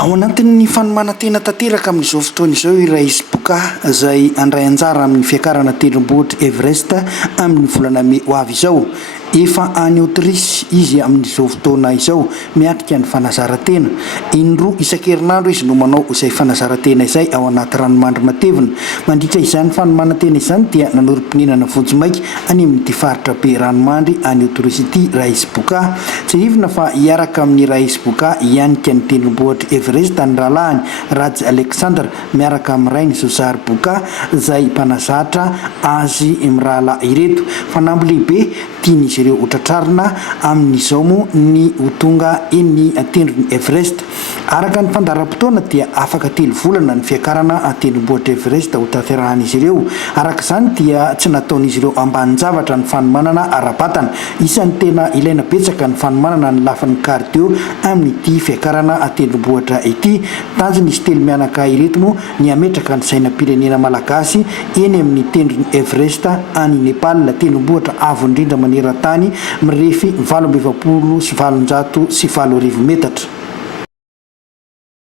Ao anatin'ny fanomanantena tanteraka amin'izao fotoana izao i Raisy Boka izay andray anjara amin'ny fiakarana tendrombohitra Everest amin'ny volana May ho avy izao. Efa any Aotrisy izy amin'izao fotoana izao miatrika ny fanazarantena. Indroa isan-kerinandro izy no manao izay fanazarantena izay ao anaty ranomandry matevina. Mandritra izany fanomanantena izany dia nanorim-pirenena vojimaika any amin'ity faritra be ranomandry any Aotrisy ity Raisy Boka. Tsy hivina fa hiaraka amin'ny Raisy Boka hianika ny tendrombohitra Everest ny rahalahiny Rajy Alexandra miaraka amin'ny rainy Zozary Boka izay mpanazatra azy mirahalahy ireto. Fanamby lehibe tian'izy ireo hotratrarina amin'izao moa ny ho tonga eny tendron'ny Everest. Araka ny fandaharam-potoana dia afaka 3 volana ny fiakarana tendrombohitra Everest ho tanterahan'izy ireo. Araka izany dia tsy nataon'izy ireo ambanin-javatra ny fanomanana ara-batana. Isan'ny tena ilaina betsaka ny fanomanana ny lafin'ny cardio amin'ity fiakarana tendrombohitra ity. Tanjon'izy telo mianaka ireto moa ny ametraka ny sainam-pirenena malagasy eny amin'ny tendron'ny Everest any Nepal, tendrombohitra avo indrindra maneran-tany mirefy 820 sy 720 metatra.